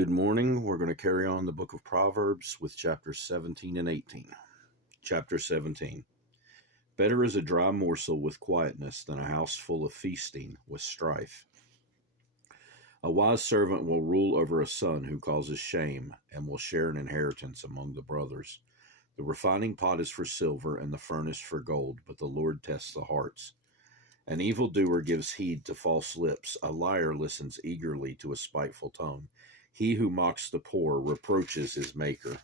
Good morning. We're going to carry on the book of Proverbs with chapters 17 and 18. Chapter 17. Better is a dry morsel with quietness than a house full of feasting with strife. A wise servant will rule over a son who causes shame and will share an inheritance among the brothers. The refining pot is for silver and the furnace for gold, but the Lord tests the hearts. An evildoer gives heed to false lips. A liar listens eagerly to a spiteful tongue. He who mocks the poor reproaches his maker.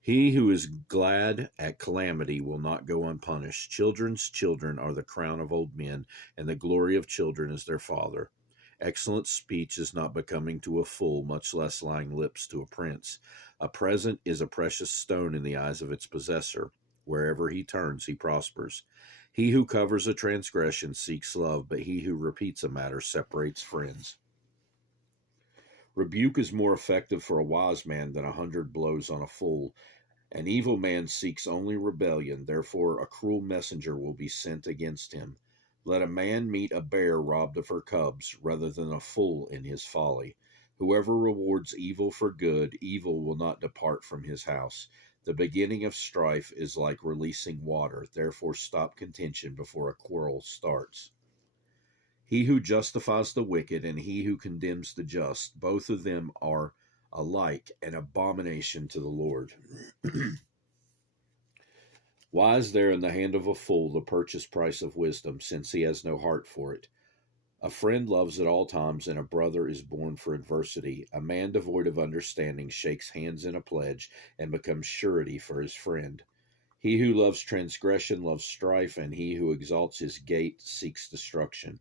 He who is glad at calamity will not go unpunished. Children's children are the crown of old men, and the glory of children is their father. Excellent speech is not becoming to a fool, much less lying lips to a prince. A present is a precious stone in the eyes of its possessor. Wherever he turns, he prospers. He who covers a transgression seeks love, but he who repeats a matter separates friends. Rebuke is more effective for a wise man than 100 blows on a fool. An evil man seeks only rebellion, therefore a cruel messenger will be sent against him. Let a man meet a bear robbed of her cubs, rather than a fool in his folly. Whoever rewards evil for good, evil will not depart from his house. The beginning of strife is like releasing water, therefore stop contention before a quarrel starts. He who justifies the wicked and he who condemns the just, both of them are alike an abomination to the Lord. Wise there in the hand of a fool the purchase price of wisdom, since he has no heart for it. A friend loves at all times, and a brother is born for adversity. A man devoid of understanding shakes hands in a pledge and becomes surety for his friend. He who loves transgression loves strife, and he who exalts his gate seeks destruction.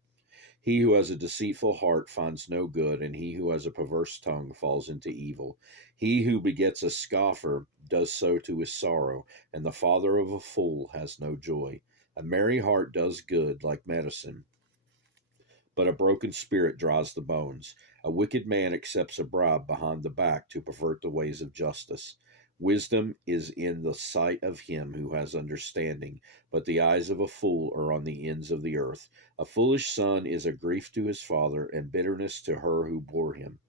He who has a deceitful heart finds no good, and he who has a perverse tongue falls into evil. He who begets a scoffer does so to his sorrow, and the father of a fool has no joy. A merry heart does good like medicine, but a broken spirit dries the bones. A wicked man accepts a bribe behind the back to pervert the ways of justice. Wisdom is in the sight of him who has understanding, but the eyes of a fool are on the ends of the earth. A foolish son is a grief to his father, and bitterness to her who bore him.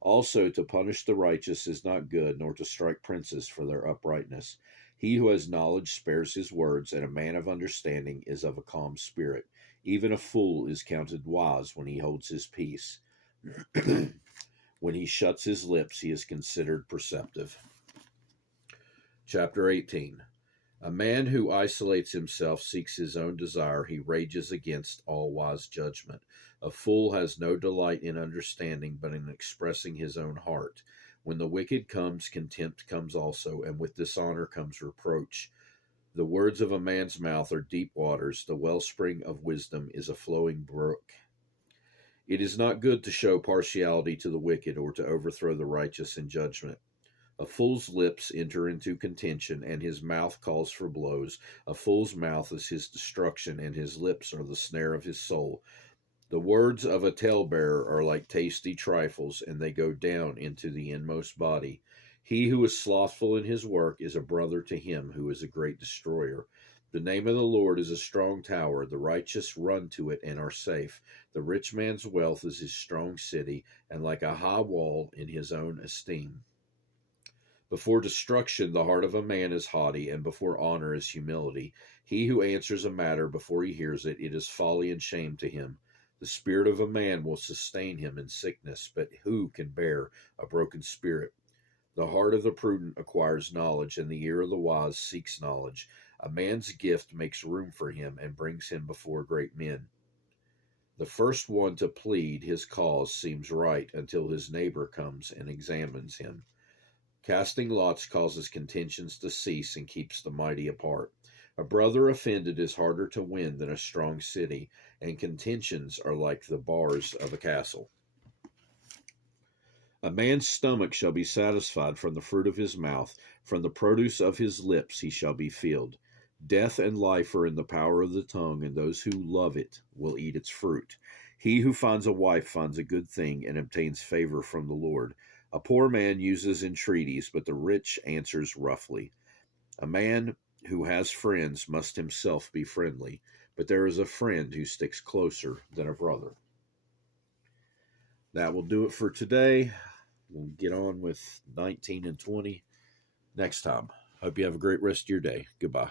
Also, to punish the righteous is not good, nor to strike princes for their uprightness. He who has knowledge spares his words, and a man of understanding is of a calm spirit. Even a fool is counted wise when he holds his peace. When he shuts his lips, he is considered perceptive. Chapter 18. A man who isolates himself seeks his own desire. He rages against all wise judgment. A fool has no delight in understanding, but in expressing his own heart. When the wicked comes, contempt comes also, and with dishonor comes reproach. The words of a man's mouth are deep waters. The wellspring of wisdom is a flowing brook. It is not good to show partiality to the wicked or to overthrow the righteous in judgment. A fool's lips enter into contention, and his mouth calls for blows. A fool's mouth is his destruction, and his lips are the snare of his soul. The words of a talebearer are like tasty trifles, and they go down into the inmost body. He who is slothful in his work is a brother to him who is a great destroyer. The name of the Lord is a strong tower. The righteous run to it and are safe. The rich man's wealth is his strong city, and like a high wall in his own esteem. Before destruction, the heart of a man is haughty, and before honor is humility. He who answers a matter before he hears it, it is folly and shame to him. The spirit of a man will sustain him in sickness, but who can bear a broken spirit? The heart of the prudent acquires knowledge, and the ear of the wise seeks knowledge. A man's gift makes room for him and brings him before great men. The first one to plead his cause seems right until his neighbor comes and examines him. Casting lots causes contentions to cease and keeps the mighty apart. A brother offended is harder to win than a strong city, and contentions are like the bars of a castle. A man's stomach shall be satisfied from the fruit of his mouth, from the produce of his lips he shall be filled. Death and life are in the power of the tongue, and those who love it will eat its fruit. He who finds a wife finds a good thing and obtains favor from the Lord. A poor man uses entreaties, but the rich answers roughly. A man who has friends must himself be friendly, but there is a friend who sticks closer than a brother. That will do it for today. We'll get on with 19 and 20 next time. Hope you have a great rest of your day. Goodbye.